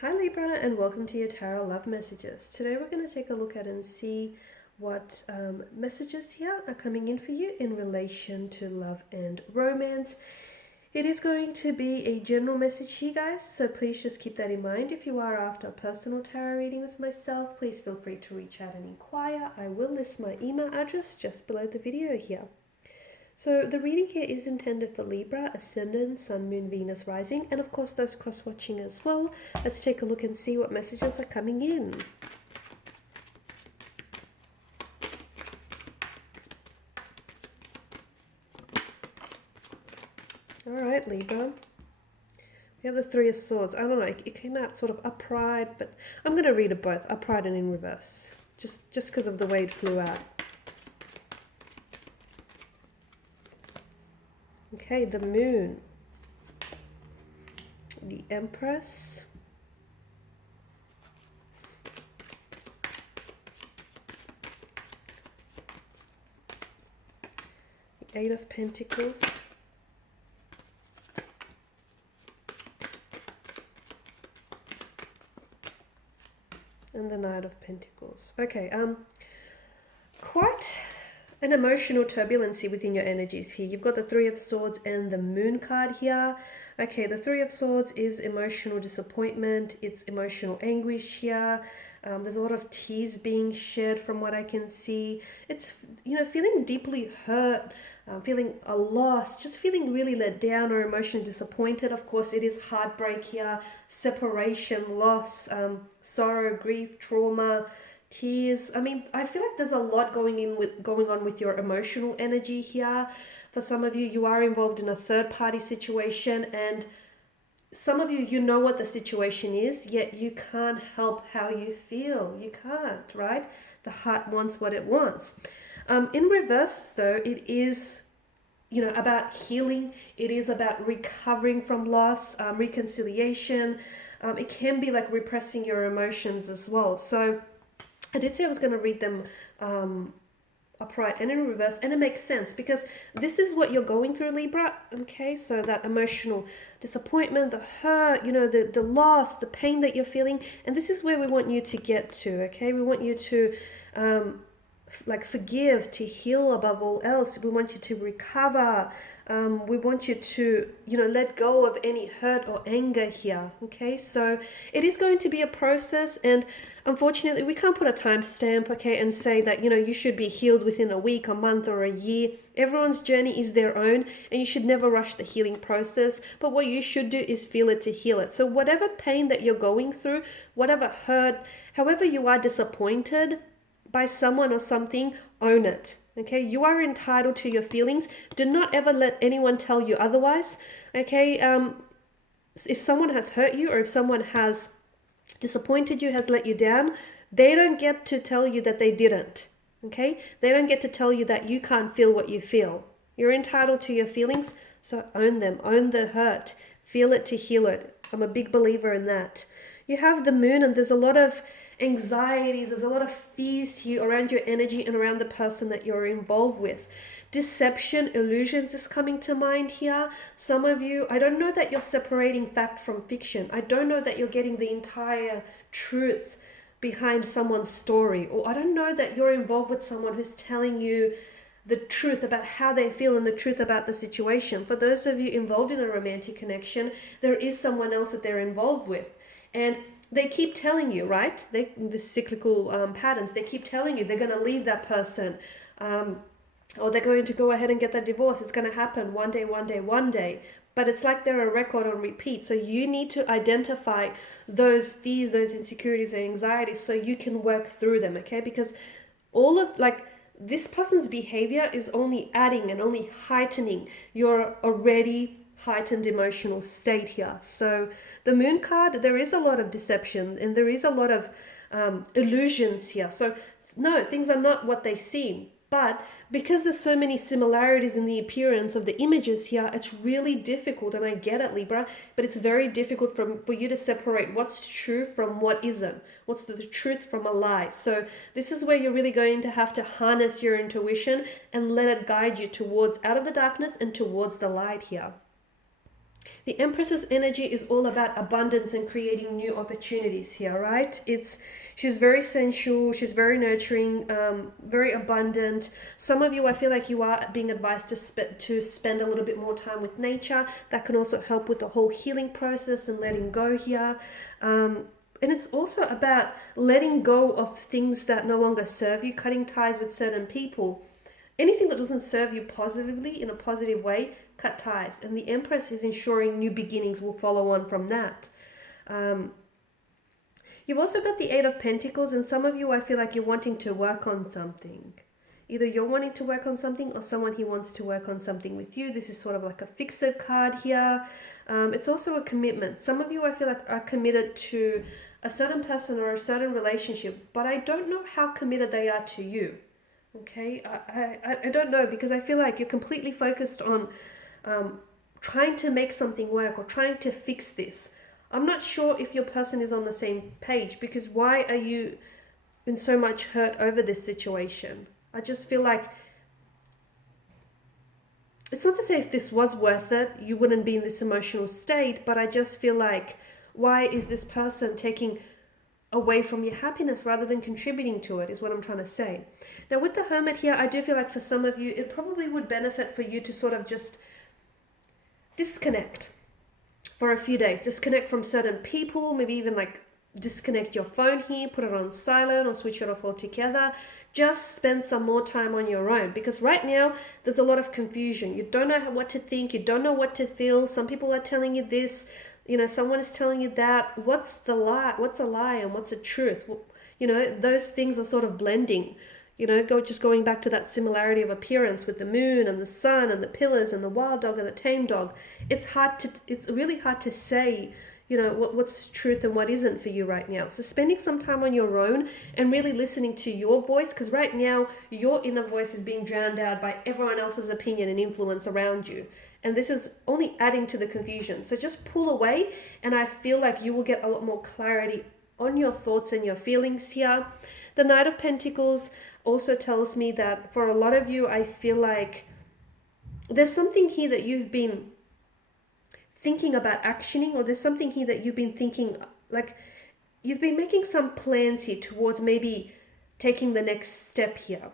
Hi Libra, and welcome to your Tarot Love Messages. Today we're going to take a look at and see what messages here are coming in for you in relation to love and romance. It is going to be a general message here, guys, so please just keep that in mind. If you are after a personal tarot reading with myself, please feel free to reach out and inquire. I will list my email address just below the video here. So the reading here is intended for Libra, Ascendant, Sun, Moon, Venus, Rising, and of course those cross-watching as well. Let's take a look and see what messages are coming in. Alright, Libra. We have the Three of Swords. I don't know, it came out sort of upright, but I'm going to read it both, upright and in reverse, just because of the way it flew out. Okay, the Moon, the Empress, the Eight of Pentacles, and the Knight of Pentacles. Okay, quite an emotional turbulency within your energies here. You've got the Three of Swords and the Moon card here. Okay, the Three of Swords is emotional disappointment. It's emotional anguish here. There's a lot of tears being shed from what I can see. It's, feeling deeply hurt, feeling a loss, just feeling really let down or emotionally disappointed. Of course, it is heartbreak here, separation, loss, sorrow, grief, trauma, tears. I mean, I feel like there's a lot going on with your emotional energy here. For some of you, you are involved in a third party situation, and some of you, you know what the situation is, yet you can't help how you feel. You can't, right? The heart wants what it wants. In reverse, though, it is, about healing. It is about recovering from loss, reconciliation. It can be like repressing your emotions as well. So I did say I was going to read them upright and in reverse, and it makes sense because this is what you're going through, Libra. Okay, so that emotional disappointment, the hurt, the loss, the pain that you're feeling, and this is where we want you to get to. Okay, we want you to forgive, to heal above all else. We want you to recover. We want you to, let go of any hurt or anger here. Okay, so it is going to be a process, and unfortunately, we can't put a timestamp, okay, and say that, you should be healed within a week, a month, or a year. Everyone's journey is their own, and you should never rush the healing process. But what you should do is feel it to heal it. So whatever pain that you're going through, whatever hurt, however you are disappointed by someone or something, own it. Okay, you are entitled to your feelings. Do not ever let anyone tell you otherwise. Okay, if someone has hurt you, or if someone has disappointed you, has let you down, they don't get to tell you that they didn't. Okay, they don't get to tell you that you can't feel what you feel. You're entitled to your feelings, so own them. Own the hurt. Feel it to heal it. I'm a big believer in that. You have the Moon, and there's a lot of anxieties, there's a lot of fears here around your energy and around the person that you're involved with. Deception, illusions is coming to mind here. Some of you, I don't know that you're separating fact from fiction. I don't know that you're getting the entire truth behind someone's story. Or I don't know that you're involved with someone who's telling you the truth about how they feel and the truth about the situation. For those of you involved in a romantic connection, there is someone else that they're involved with. And they keep telling you, right? The cyclical patterns, they keep telling you they're going to leave that person, or they're going to go ahead and get that divorce. It's going to happen one day, one day, one day. But it's like they're a record on repeat. So you need to identify those fears, those insecurities and anxieties so you can work through them, okay? Because all of, this person's behavior is only adding and only heightening your already heightened emotional state here. So the Moon card, there is a lot of deception and there is a lot of illusions here. So no, things are not what they seem. But because there's so many similarities in the appearance of the images here, it's really difficult, and I get it, Libra, but it's very difficult for you to separate what's true from what isn't, what's the truth from a lie. So this is where you're really going to have to harness your intuition and let it guide you towards out of the darkness and towards the light here. The Empress's energy is all about abundance and creating new opportunities here, right? She's very sensual, she's very nurturing, very abundant. Some of you, I feel like you are being advised to spend a little bit more time with nature. That can also help with the whole healing process and letting go here. And it's also about letting go of things that no longer serve you, cutting ties with certain people. Anything that doesn't serve you positively, in a positive way, cut ties. And the Empress is ensuring new beginnings will follow on from that. You've also got the Eight of Pentacles, and some of you, I feel like you're wanting to work on something. Either you're wanting to work on something or someone here wants to work on something with you. This is sort of like a fixer card here. It's also a commitment. Some of you, I feel like, are committed to a certain person or a certain relationship, but I don't know how committed they are to you. Okay, I don't know, because I feel like you're completely focused on trying to make something work or trying to fix this. I'm not sure if your person is on the same page, because why are you in so much hurt over this situation? I just feel like it's not to say if this was worth it, you wouldn't be in this emotional state, but I just feel like, why is this person taking away from your happiness rather than contributing to it, is what I'm trying to say. Now with the Hermit here, I do feel like for some of you, it probably would benefit for you to sort of just disconnect for a few days. Disconnect from certain people, maybe even like disconnect your phone here, put it on silent or switch it off altogether. Just spend some more time on your own, because right now there's a lot of confusion. You don't know what to think, you don't know what to feel. Some people are telling you this, someone is telling you that. What's the lie? What's a lie and what's a truth? Those things are sort of blending. Going back to that similarity of appearance with the moon and the sun and the pillars and the wild dog and the tame dog. It's really hard to say, what's truth and what isn't for you right now. So spending some time on your own and really listening to your voice, because right now your inner voice is being drowned out by everyone else's opinion and influence around you. And this is only adding to the confusion. So just pull away, and I feel like you will get a lot more clarity on your thoughts and your feelings here. The Knight of Pentacles also tells me that for a lot of you, I feel like there's something here that you've been thinking about actioning, or there's something here that you've been thinking, like you've been making some plans here towards maybe taking the next step here.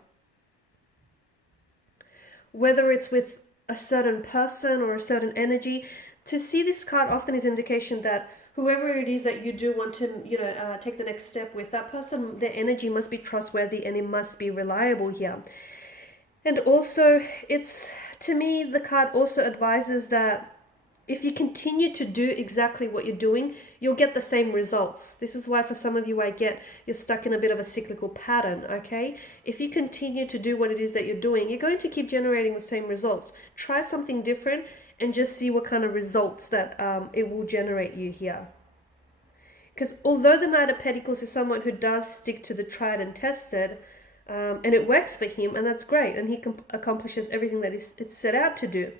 Whether it's with a certain person or a certain energy. To see this card often is indication that whoever it is that you do want to, take the next step with, that person, their energy must be trustworthy and it must be reliable here. And also, to me, the card also advises that if you continue to do exactly what you're doing, you'll get the same results. This is why for some of you, you're stuck in a bit of a cyclical pattern, okay? If you continue to do what it is that you're doing, you're going to keep generating the same results. Try something different and just see what kind of results that it will generate you here. Because although the Knight of Pentacles is someone who does stick to the tried and tested, and it works for him, and that's great, and he accomplishes everything that it's set out to do.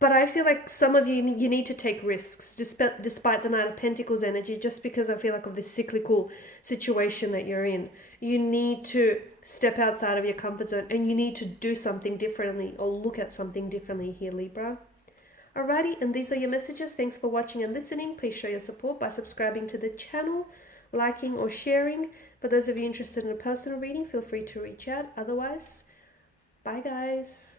But I feel like some of you need to take risks, despite the Knight of Pentacles energy, just because I feel like of this cyclical situation that you're in. You need to step outside of your comfort zone, and you need to do something differently or look at something differently here, Libra. Alrighty, and these are your messages. Thanks for watching and listening. Please show your support by subscribing to the channel, liking or sharing. For those of you interested in a personal reading, feel free to reach out. Otherwise, bye guys.